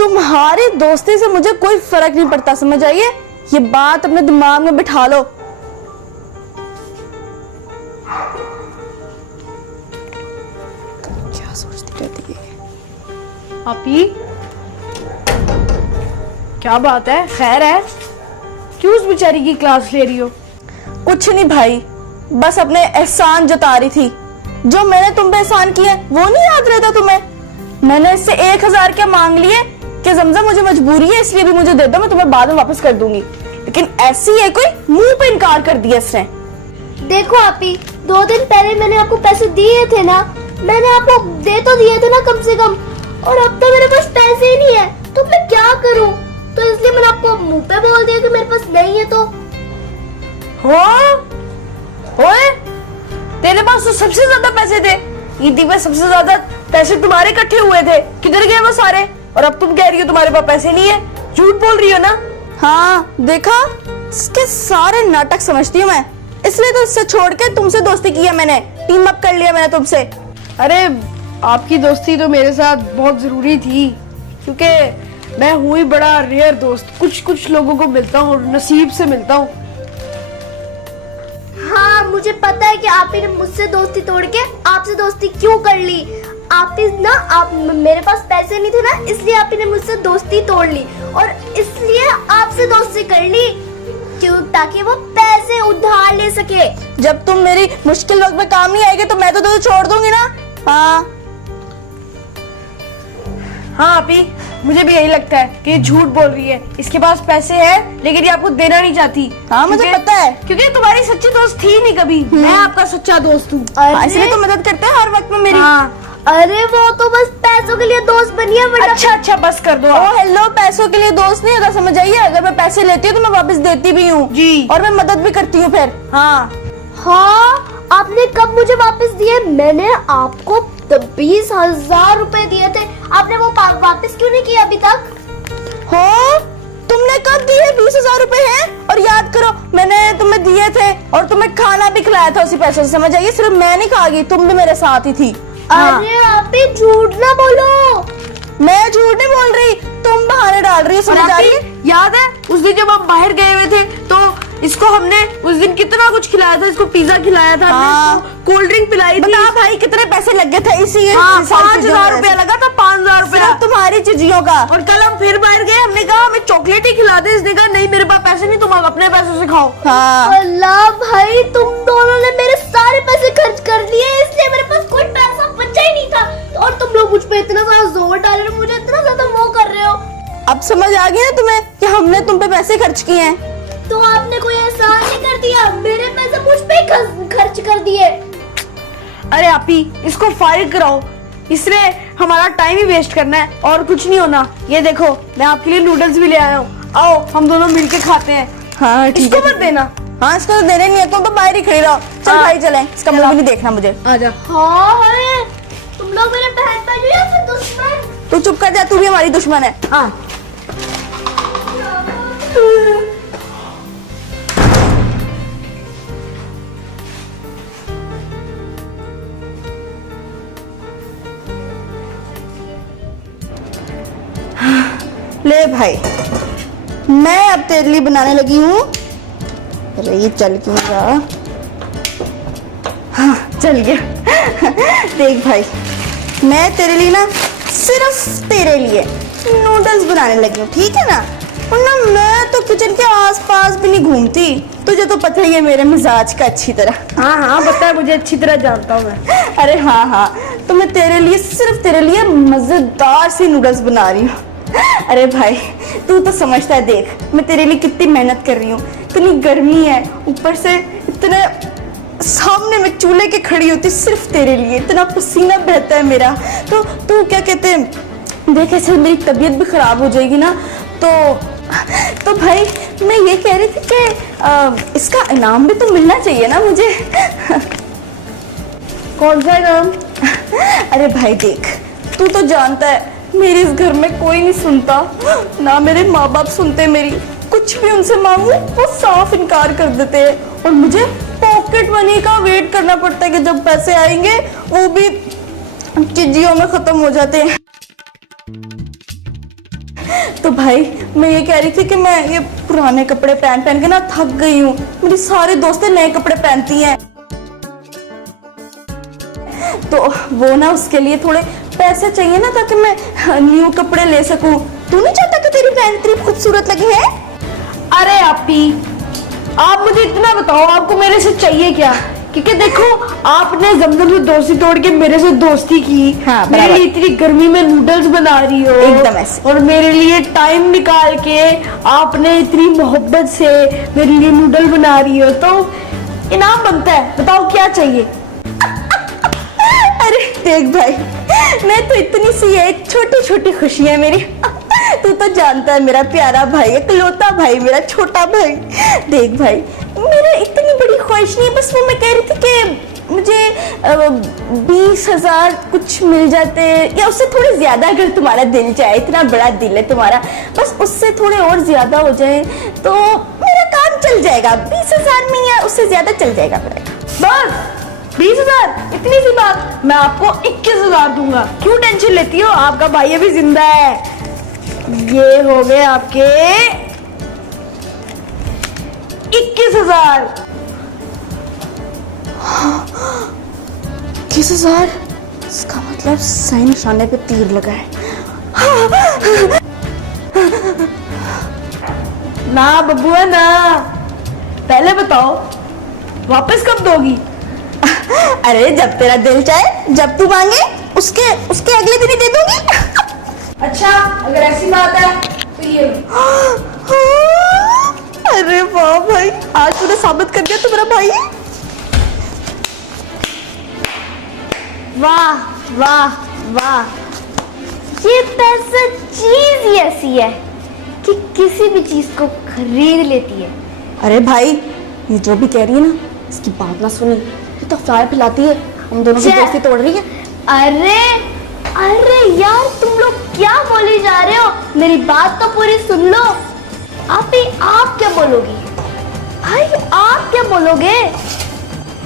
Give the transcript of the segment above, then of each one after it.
तुम्हारी दोस्ती से मुझे कोई फर्क नहीं पड़ता, समझ आइए? ये बात अपने दिमाग में बिठा लो। क्या सोचती रहती है आपी? क्या बात है, खैर है? क्यों उस बेचारी की क्लास ले रही हो? कुछ नहीं भाई, बस अपने एहसान जता रही थी। जो मैंने तुम पे एहसान किया वो नहीं याद रहता तुम्हें? मैंने इससे 1000 क्या मांग लिए कि जमजम मुझे मजबूरी है इसलिए भी मुझे दे दो, मैं तुम्हें बाद में वापस कर दूंगी। लेकिन ऐसी है कोई, मुंह पे इनकार कर दिया इसने। देखो आपी, 2 दिन पहले मैंने आपको पैसे दिए थे ना, मैंने आपको दे तो दिए थे ना कम से कम, और अब तो मेरे पास पैसे ही नहीं है, तो मैं क्या करूं? तो इसलिए मैंने आपको मुंह पे बोल दिया कि मेरे पास नहीं है। तो ओए, तेरे पास तो सबसे ज्यादा पैसे थे, ईदी पे सबसे ज्यादा पैसे तुम्हारे इकट्ठे हुए थे, किधर गए वो सारे? और अब तुम कह रही हो तुम्हारे पास पैसे नहीं है, झूठ बोल रही हो ना? हाँ देखा, इसके सारे नाटक समझती हूँ मैं, इसलिए तो इससे छोड़ के तुमसे दोस्ती किया मैंने, टीम अप कर लिया मैंने तुमसे। अरे आपकी दोस्ती तो मेरे साथ बहुत जरूरी थी, क्योंकि मैं हूँ ही बड़ा रेयर दोस्त, कुछ लोगों को मिलता हूँ, नसीब से मिलता हूँ। हाँ, मुझे पता है कि आपने मुझसे दोस्ती तोड़ के आपसे दोस्ती क्यों कर ली। आप मेरे पास पैसे नहीं थे ना, इसलिए आपने मुझसे दोस्ती तोड़ ली, और इसलिए आपसे दोस्ती कर ली क्यों? ताकि वो पैसे उधार ले सके। जब तुम मेरी मुश्किल वक्त में काम नहीं आएगी तो मैं तो तुझे छोड़ दूंगी ना। हाँ आपी, मुझे भी यही लगता है कि ये झूठ बोल रही है, इसके पास पैसे हैं लेकिन ये आपको देना नहीं चाहती। हाँ मुझे पता है, क्योंकि तुम्हारी सच्ची दोस्त थी नहीं कभी, मैं आपका सच्चा दोस्त हूँ, इसलिए तो मदद करते हैं हर वक्त में मेरी। हाँ। अरे वो तो बस पैसों के लिए दोस्त बनी है, वरना अच्छा बस कर दो ओ हेलो, पैसों के लिए दोस्त नहीं होता, समझ आइए? अगर मैं पैसे लेती हूँ तो मैं वापस देती भी हूँ जी, और मैं मदद भी करती हूँ फिर। हाँ आपने कब मुझे वापस दिए? मैंने आपको 20,000 रुपए दिए थे, आपने वो वापस क्यों नहीं किया अभी तक? हो, तुमने कब दिए? 20,000 रुपए हैं? और याद करो, मैंने तुम्हें दिए थे और तुम्हें खाना भी खिलाया था उसी पैसों से, समझ आइए? सिर्फ मैं नहीं खा गई, तुम भी मेरे साथ ही थी। अरे आप भी झूठ ना बोलो। मैं झूठ नहीं बोल रही, तुम बहाने डाल रही हो, समझ आ रही है? याद है उस दिन जब हम बाहर गए हुए थे तो इसको हमने उस दिन कितना कुछ खिलाया था, इसको पिज्जा खिलाया था, कोल्ड ड्रिंक पिलाई थी। बता भाई कितने पैसे लग गए थे इसी? 5,000 रुपया लगा था, 5,000 रुपया तुम्हारी चीजियों का। और कल हम फिर बाहर गए, हमने कहा हमें चॉकलेट ही खिला दे, इसने कहा नहीं मेरे पास पैसे नहीं, तुम अपने पैसों से खाओ। अल्लाह भाई, तुम दोनों ने मेरे सारे पैसे खर्च कर लिए, इसलिए मेरे पास कोई पैसा बचा ही नहीं था, और तुम लोग मुझ पे इतना ज्यादा जोर डाल रहे हो, मुझे इतना ज्यादा वो कर रहे हो। अब समझ आ गया ना तुम्हें कि हमने तुम पे पैसे खर्च किए हैं? तो आपने कोई एहसान नहीं कर दिया, मेरे पैसे मुझ पे खर्च कर दिए। अरे आपी, इसको फारिग कराओ, इसमें हमारा टाइम ही वेस्ट करना है और कुछ नहीं होना। ये देखो मैं आपके लिए नूडल्स भी ले आया हूँ, आओ हम दोनों मिलके खाते हैं। हाँ ठीक है, इसको मत देना। हाँ इसको तो देने नहीं है, तुम तो बाहर ही खड़ी रहो। चल भाई चलें, इसका मुंह भी नहीं देखना मुझे। आजा। हाँ अरे तुम लोग मेरे बहन भाई हो या फिर दुश्मन? तू चुप कर जा, तू भी हमारी दुश्मन है। हाँ ले भाई, मैं अब तेरे लिए बनाने लगी हूँ। अरे ये चल क्यों रहा? हाँ चल गया। देख भाई, मैं तेरे लिए ना, सिर्फ तेरे लिए नूडल्स बनाने लगी हूँ, ठीक है ना? वरना मैं तो किचन के आसपास भी नहीं घूमती, तुझे तो पता ही है मेरे मिजाज का अच्छी तरह। हाँ पता है मुझे, अच्छी तरह जानता हूँ मैं। अरे हाँ, तो मैं तेरे लिए, सिर्फ तेरे लिए मजेदार सी नूडल्स बना रही हूँ। अरे भाई तू तो समझता है, देख मैं तेरे लिए कितनी मेहनत कर रही हूँ, इतनी गर्मी है, ऊपर से इतने सामने में चूल्हे के खड़ी होती सिर्फ तेरे लिए, इतना पसीना बहता है मेरा। तो क्या कहते हैं, देख ऐसे मेरी तबीयत भी खराब हो जाएगी ना, तो भाई मैं ये कह रही थी कि इसका इनाम भी तो मिलना चाहिए ना मुझे। कौन सा इनाम? अरे भाई देख, तू तो जानता है मेरे इस घर में कोई नहीं सुनता, ना मेरे माँ बाप सुनते मेरी, कुछ भी उनसे मांगू वो साफ इनकार कर देते हैं, और मुझे पॉकेट मनी का वेट करना पड़ता है कि जब पैसे आएंगे वो भी चिज्जियों में खत्म हो जाते हैं। तो भाई मैं ये कह रही थी कि मैं ये पुराने कपड़े पहन पहन के ना थक गई हूँ। मेरी सारी दोस्तें नए कपड़े पहनती हैं, तो वो ना उसके लिए थोड़े पैसे चाहिए ना, ताकि मैं न्यू कपड़े ले सकूं। तू नहीं चाहता कि तेरी बहन इतनी खूबसूरत लगी है? अरे आपी, आप मुझे इतना बताओ आपको मेरे से चाहिए क्या? क्योंकि देखो आपने जमजम से दोस्ती तोड़ के मेरे से दोस्ती की। हाँ, मेरे बराबर। लिए इतनी गर्मी में नूडल्स बना रही हो एकदम ऐसे। और मेरे लिए टाइम निकाल के आपने इतनी मोहब्बत से मेरे लिए नूडल बना रही हो, तो इनाम बनता है। बताओ क्या चाहिए? अरे देख भाई, मैं तो इतनी सी है, छोटी छोटी खुशी है मेरी। तू तो जानता है मेरा प्यारा भाई, इकलौता भाई, मेरा छोटा भाई। देख भाई, मेरा इतनी बड़ी ख्वाहिश नहीं है, बस वो मैं कह रही थी कि मुझे 20,000 कुछ मिल जाते, या उससे थोड़े ज्यादा अगर तुम्हारा दिल चाहे। इतना बड़ा दिल है तुम्हारा, बस उससे थोड़े और ज्यादा हो जाए तो मेरा काम चल जाएगा। 20,000 में या उससे ज्यादा चल जाएगा मेरा। बस 20,000? इतनी सी बात? मैं आपको 21,000 दूंगा। क्यों टेंशन लेती हो? आपका भाई अभी जिंदा है। ये हो गए आपके 21,000। 21,000? इसका मतलब सही निशाने पे तीर लगा है। ना बबुआ ना, पहले बताओ वापस कब दोगी? अरे जब तेरा दिल चाहे, जब तू मांगे, उसके अगले दिन ही दे दूंगी। अच्छा, अगर ऐसी बात है तो ये लो। अरे वाह भाई, आज तूने साबित कर दिया तू मेरा भाई है। वाह वाह वाह, ये पैसा चीज ही ऐसी है कि किसी भी चीज को खरीद लेती है। अरे भाई, ये जो भी कह रही है ना, इसकी बात ना सुनी, ये तो अफवाह फैलाती है, हम दोनों की छे। दोस्ती तोड़ रही है। अरे अरे यार, तुम लोग क्या बोले जा रहे हो? मेरी बात तो पूरी सुन लो। आप क्या बोलोगी भाई? आप क्या बोलोगे?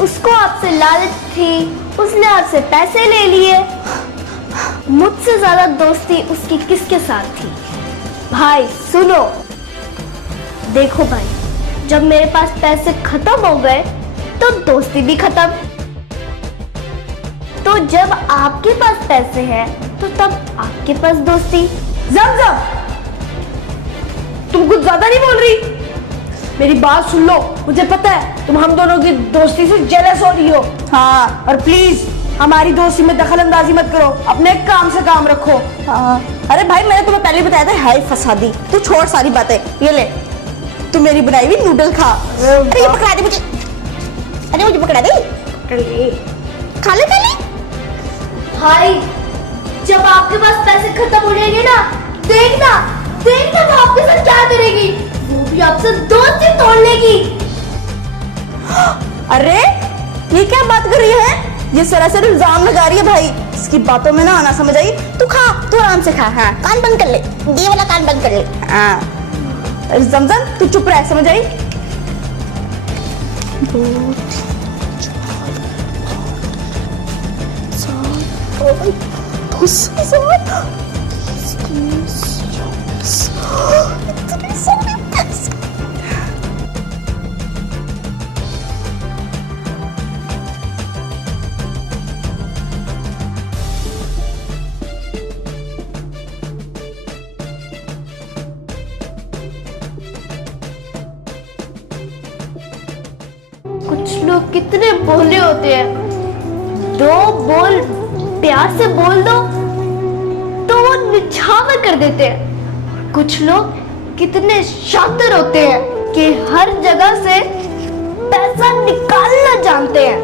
उसको आपसे लालच थी, उसने आपसे पैसे ले लिए। मुझसे ज्यादा दोस्ती उसकी किसके साथ थी? भाई सुनो, देखो भाई, जब मेरे पास पैसे खत्म हो गए तो दोस्ती भी खत्म। तो जब आपके पास पैसे हैं तो तब आपके पास दोस्ती। जमजम, तुम कुछ ज्यादा नहीं बोल रही? मेरी बात सुन लो, मुझे पता है तुम हम दोनों की दोस्ती से जेलस हो रही हो। हाँ, और प्लीज हमारी दोस्ती में दखल अंदाजी मत करो, अपने काम से काम रखो। हाँ। अरे भाई, मैंने तुम्हें पहले बताया था, हाय फंसा दी। तू छोड़ सारी बातें, ये ले, तू मेरी बनाई हुई नूडल खा। अरे ये पकड़ा दे मुझे, अरे मुझे पकड़ा दे। खा ले खा ले। भाई, जब आपके पास पैसे खत्म हो जाएंगे ना, देखना देखना वो आपके साथ क्या करेगी। वो भी आपसे दोस्ती तोड़ लेगी। अरे ये क्या बात कर रही है? ये सरासर इल्जाम लगा रही है भाई। इसकी बातों में ना आना, समझ आई? तू खा, तू आराम से खा। हाँ, कान बंद कर ले, ये वाला कान बंद कर ले। हाँ, अरे जमजम तू चुप रह, समझ आई? 2 इतने सारे पैसे। कुछ लोग कितने भोले होते हैं, 2 बोल प्यार से बोल दो तो वो निछावर कर देते हैं। कुछ लोग कितने शातिर होते हैं कि हर जगह से पैसा निकालना जानते हैं।